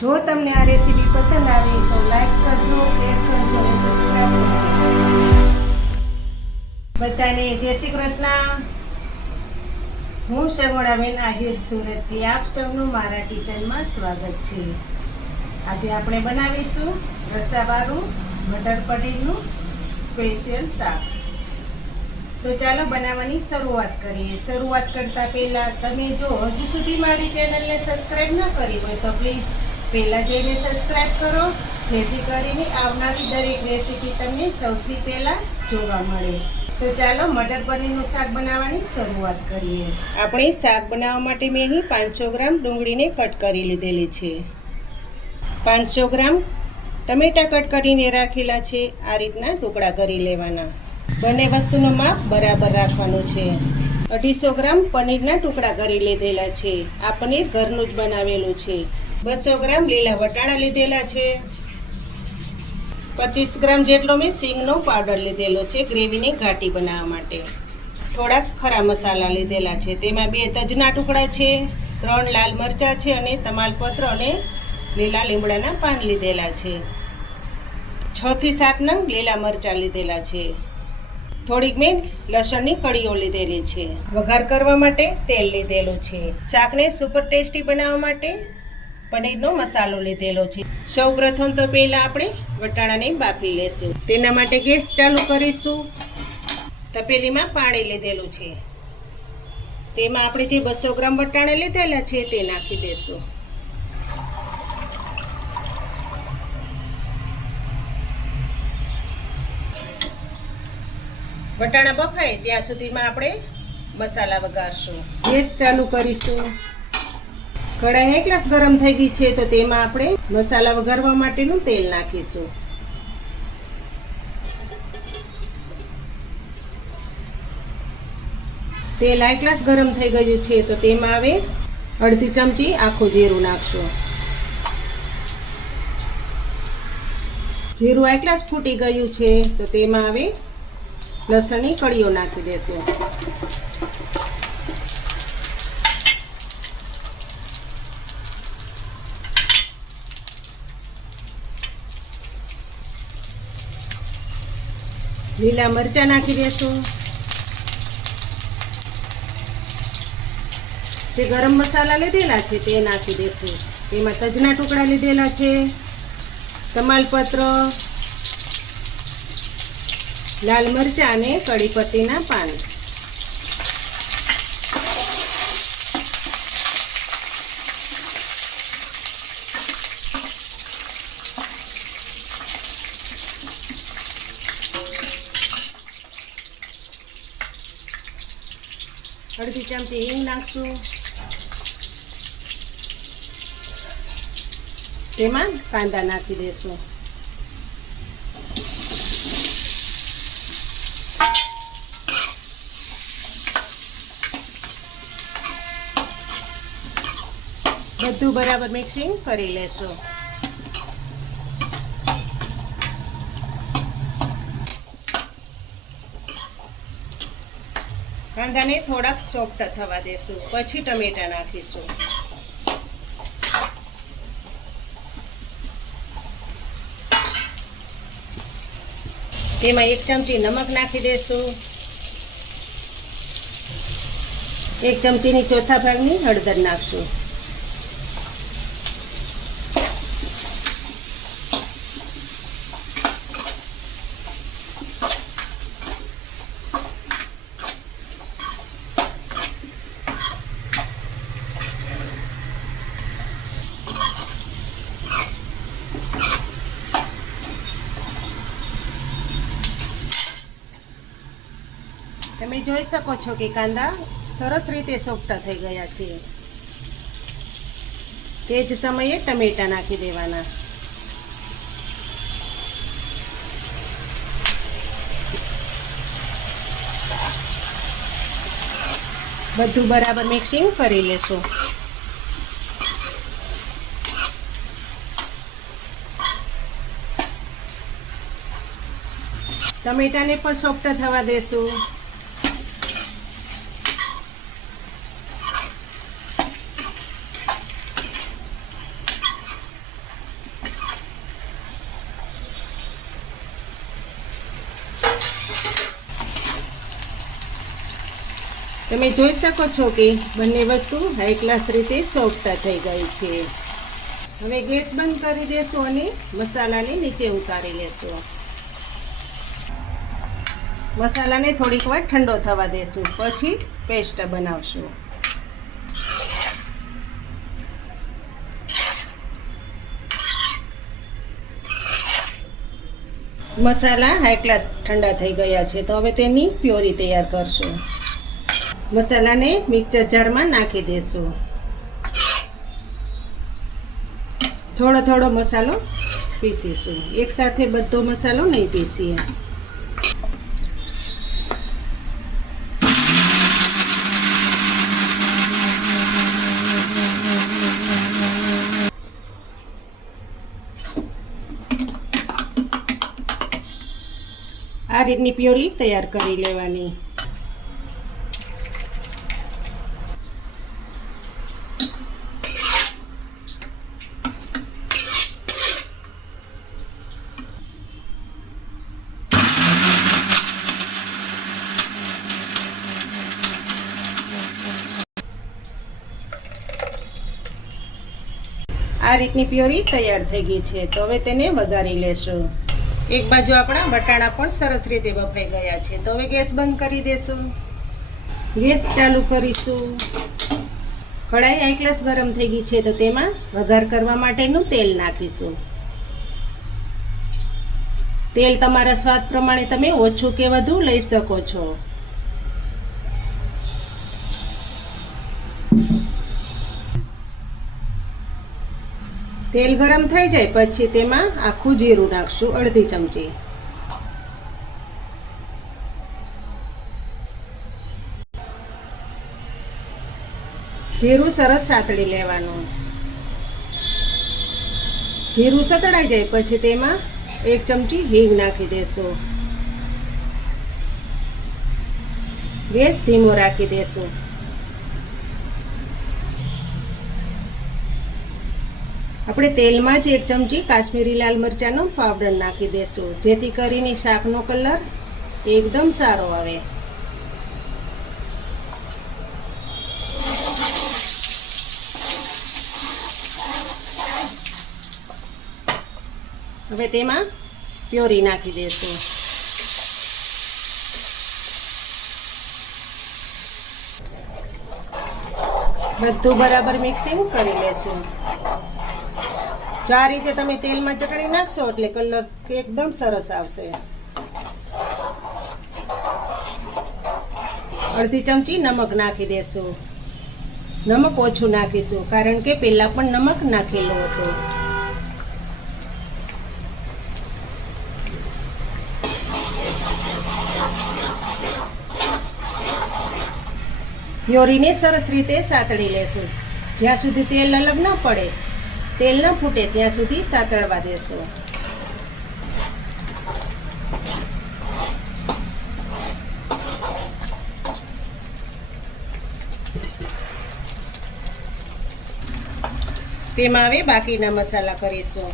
જો તમને આ રેસીપી પસંદ આવી તો લાઈક કરજો, શેર કરજો અને સબસ્ક્રાઇબ કરજો. બધાને જય શ્રી કૃષ્ણ. હું શગોડાબેન આહિર સુરતથી આપ સૌનું મારા કિચનમાં સ્વાગત છે. આજે આપણે બનાવીશું રસાવાળું મટર પનીરનું સ્પેશિયલ શાક. તો ચાલો બનાવવાની શરૂઆત કરીએ. શરૂઆત કરતાં પહેલાં તમે જો હજુ સુધી મારી ચેનલને સબસ્ક્રાઈબ ન કરી હોય તો પ્લીઝ પહેલાં જઈને સબસ્ક્રાઈબ કરો, જેથી કરીને આવનારી દરેક રેસીપી તમને સૌથી પહેલાં જોવા મળે. તો ચાલો મટર પનીરનું શાક બનાવવાની શરૂઆત કરીએ. આપણે શાક બનાવવા માટે મેં અહીં 500 ગ્રામ ડુંગળીને કટ કરી લીધેલી છે. 500 ગ્રામ ટમેટાં કટ કરીને રાખેલા છે. આ રીતના ટુકડા કરી લેવાના. બંને વસ્તુનું માપ બરાબર રાખવાનું છે. 250 ગ્રામ પનીરના ટુકડા કરી લીધેલા છે. આ પનીર ઘરનું જ બનાવેલું છે. 200 ગ્રામ લીલા વટાણા લીધેલા છે. 25 ગ્રામ જેટલો મેં સિંગનો પાવડર લીધેલો છે ગ્રેવીને ઘાટી બનાવવા માટે. થોડાક ખરા મસાલા લીધેલા છે. તેમાં 2 તજના ટુકડા છે, 3 લાલ મરચાં છે અને તમાલપત્ર અને લીલા લીમડાના પાન લીધેલા છે. 6 થી 7 નંગ લીલા મરચાં લીધેલા છે. થોડીક મેં લસણની કળીઓ લીધેલી છે. વઘાર કરવા માટે તેલ લીધેલું છે. શાકને સુપર ટેસ્ટી બનાવવા માટે પનીરનો મસાલો લીધેલો છે. સૌ પ્રથમ તો પહેલાં આપણે વટાણાને બાફી લેશું. તેના માટે ગેસ ચાલુ કરીશું. તપેલીમાં પાણી લીધેલું છે. તેમાં આપણે જે 200 ગ્રામ વટાણા લીધેલા છે તે નાખી દેશું. વટાણા બફાય ત્યાં સુધીમાં આપણે મસાલા વઘારશું. ગેસ ચાલુ કરીશું. કઢાઈ એક ગ્લાસ ગરમ થઈ ગઈ છે તો તેમાં આપણે મસાલા વઘારવા માટેનું તેલ નાખીશું. તેલ એક ગ્લાસ ગરમ થઈ ગયું છે તો તેમાં હવે અડધી ચમચી આખું જીરું નાખશું. જીરું એક ગ્લાસ ફૂટી ગયું છે તો તેમાં હવે લસણની કળીઓ નાખી દેશું. લીલા મરચાં નાખી દેશું. જે ગરમ મસાલા લીધેલા છે તે નાખી દેશું. તેમાં તજના ટુકડા લીધેલા છે, તમાલપત્ર, લાલ મરચાં અને કડી પત્તીના પાન. અડધી ચમચી હિંગ નાખશું. તેમાં કાંદા નાખી દેશું. બધું બરાબર મિક્સિંગ કરી લેશું. કાંદાને થોડાક સોફ્ટ થવા દેશું, પછી ટમેટા નાખીશું. તેમાં 1 ચમચી નમક નાખી દેશું. 1 ચમચીની ચોથા ભાગની હળદર નાખશું. તમે જોઈ શકો છો કે કાંદા સરસ રીતે સોફ્ટ થઈ ગયા છે. તે જ સમયે ટમેટા નાખી દેવાના. બધું બરાબર મિક્સિંગ કરી લેશું. ટમેટાને પણ સોફ્ટ થવા દેશું. તમે જોઈ શકો છો કે બંને વસ્તુ હાઈ ક્લાસ રીતે સોફ્ટ થઈ ગઈ છે. હવે ગેસ બંધ કરી દેશું અને મસાલાને નીચે ઉતારી લેશું. મસાલાને થોડીક વાર ઠંડો થવા દેશું, પછી પેસ્ટ બનાવશું. મસાલા હાઈ ક્લાસ ઠંડા થઈ ગયા છે, તો હવે તેની પ્યોરી તૈયાર કરશું. મસાલાને મિક્સર જારમાં નાખી દેશું. થોડો થોડો મસાલો પીસીશું, એકસાથે બધો મસાલો નહીં પીસીએ. આ રીતની પ્યોરી તૈયાર કરી લેવાની. આ રીતની પ્યોરી તૈયાર થઈ ગઈ છે, તો હવે તેને વઘારી લેશું. એક બાજુ આપણા વટાણા પણ સરસ રીતે બફાઈ ગયા છે, તો હવે ગેસ બંધ કરી દેશું. ગેસ ચાલુ કરીશું. કઢાઈ હાઈ ક્લાસ ગરમ થઈ ગઈ છે, તો તેમાં વઘાર કરવા માટેનું તેલ નાખીશું. તેલ તમારા સ્વાદ પ્રમાણે તમે ઓછું કે વધુ લઈ શકો છો. તેલ ગરમ થઈ જાય પછી તેમાં આખું જીરું નાખશું, અડધી ચમચી. જીરું સરસ સાતળી લેવાનું. જીરું સતળાઈ જાય પછી તેમાં 1 ચમચી હિંગ નાખી દેશું. ગેસ ધીમો રાખી દેશું. આપણે તેલમાં જ 1 ચમચી કાશ્મીરી લાલ મરચાંનો પાવડર નાખી દેશું, જેથી કરીને શાકનો કલર એકદમ સારો આવે. હવે તેમાં પ્યોરી નાખી દેશું. બધું બરાબર મિક્સિંગ કરી લેશું. જો આ રીતે તમે તેલમાં ચટણી નાખશો એટલે કલર એકદમ સરસ આવશે. અડધી ચમચી નમક નાખી દેશું. નમક ઓછું નાખીશું કારણ કે પહેલાં પણ નમક નાખેલું હતું. પ્યોરીને સરસ રીતે સાતળી લેશું. જ્યાં સુધી તેલ અલગ ન પડે, તેલ ન ફૂટે ત્યાં સુધી સાતળવા દેશું. તેમાં હવે બાકીના મસાલા કરીશું.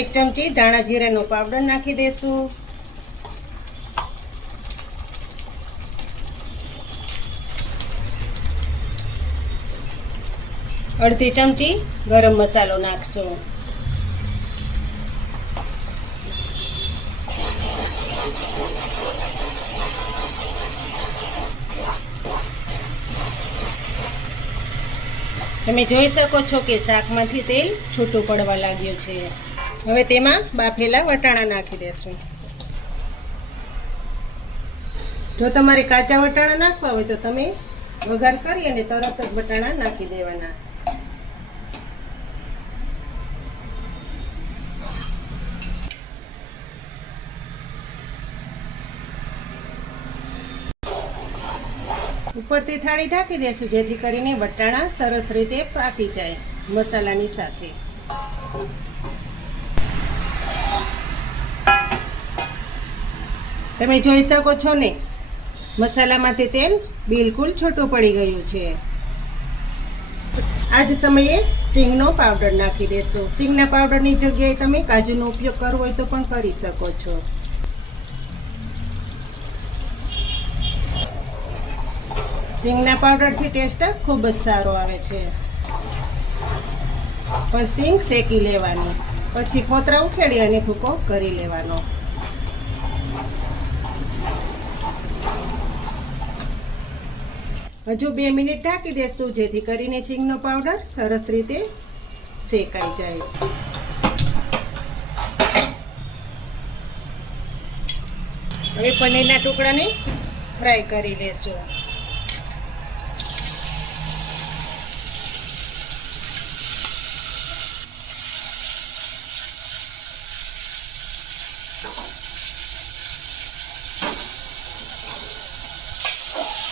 1 ચમચી ધાણા જીરાનો પાવડર નાખી દેશું. અડધી ચમચી ગરમ મસાલો નાખશું. તમે જોઈ શકો છો કે શાકમાંથી તેલ છૂટું પડવા લાગ્યું છે. હવે તેમાં બાફેલા વટાણા નાખી દેશું. જો તમારે કાચા વટાણા નાખવા હોય તો તમે વઘાર કરી અને તરત જ વટાણા નાખી દેવાના. ઉપરથી થાળી ઢાંકી દેશું, જેથી કરીને વટાણા સરસ રીતે પાકી જાય મસાલાની સાથે. તમે જોઈ શકો છો ને, મસાલામાંથી તેલ બિલકુલ છૂટું પડી ગયું છે. આ જ સમયે સિંગનો પાવડર નાખી દેશો. સિંગના પાવડરની જગ્યાએ તમે કાજુનો ઉપયોગ કરવો હોય તો પણ કરી શકો છો. સિંગના પાવડરથી ટેસ્ટ ખૂબ જ સારો આવે છે. પણ સિંગ શેકી લેવાની, પછી ફોતરા ઉખેડી અને ભૂકો કરી લેવાનો. હજુ 2 મિનિટ ઢાંકી દેશું, જેથી કરીને સિંગનો પાવડર સરસ રીતે શેકાઈ જાય. હવે પનીરના ટુકડાને ફ્રાય કરી લેશું.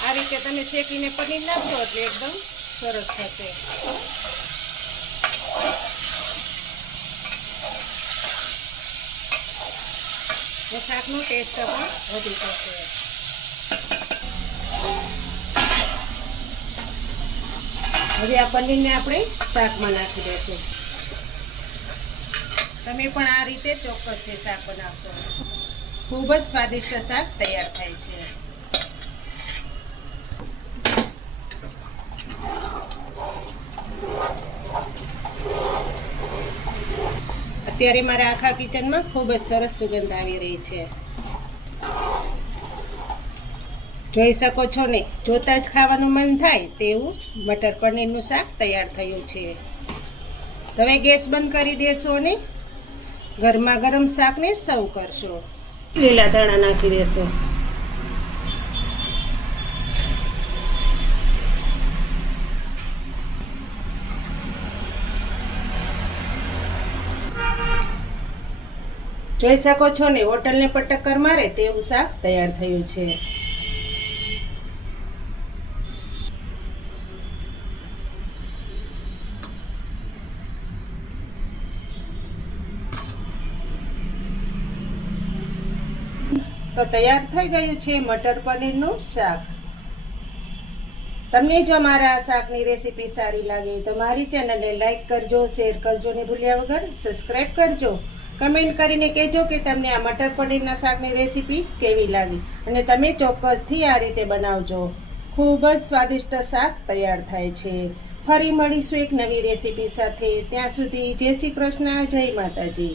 આ રીતે તમે શેકીને પનીર નાખશો એટલે એકદમ સરસ થશે. શાકનો ટેસ્ટ પણ વધી જશે. હવે આ પનીરને આપણે શાકમાં નાખી દઈશું. તમે પણ આ રીતે ચોક્કસથી શાક બનાવશો. ખૂબ જ સ્વાદિષ્ટ શાક તૈયાર થાય છે. અત્યારે મારા આખા કિચનમાં ખૂબ જ સરસ સુગંધ આવી રહી છે. જોઈ શકો છો ને, જોતા જ ખાવાનું મન થાય તેવું મટર પનીરનું શાક તૈયાર થયું છે. હવે ગેસ બંધ કરી દેશો અને ગરમા ગરમ શાકને સર્વ કરશો. લીલા ધાણા નાખી દેશો. જોઈ શકો છો ને, હોટલને પણ ટક્કર મારે તેવું શાક તૈયાર થયું છે. તો તૈયાર થઈ ગયું છે મટર પનીરનું શાક. તમને જો મારા આ શાકની રેસીપી સારી લાગે તો મારી ચેનલને લાઈક કરજો, શેર કરજો ને ભૂલ્યા વગર સબસ્ક્રાઈબ કરજો. કમેન્ટ કરીને કહેજો કે તમને આ મટર પનીરના શાકની રેસીપી કેવી લાગી, અને તમે ચોક્કસથી આ રીતે બનાવજો. ખૂબ જ સ્વાદિષ્ટ શાક તૈયાર થાય છે. ફરી મળીશું એક નવી રેસીપી સાથે. ત્યાં સુધી જય શ્રી કૃષ્ણ, જય માતાજી.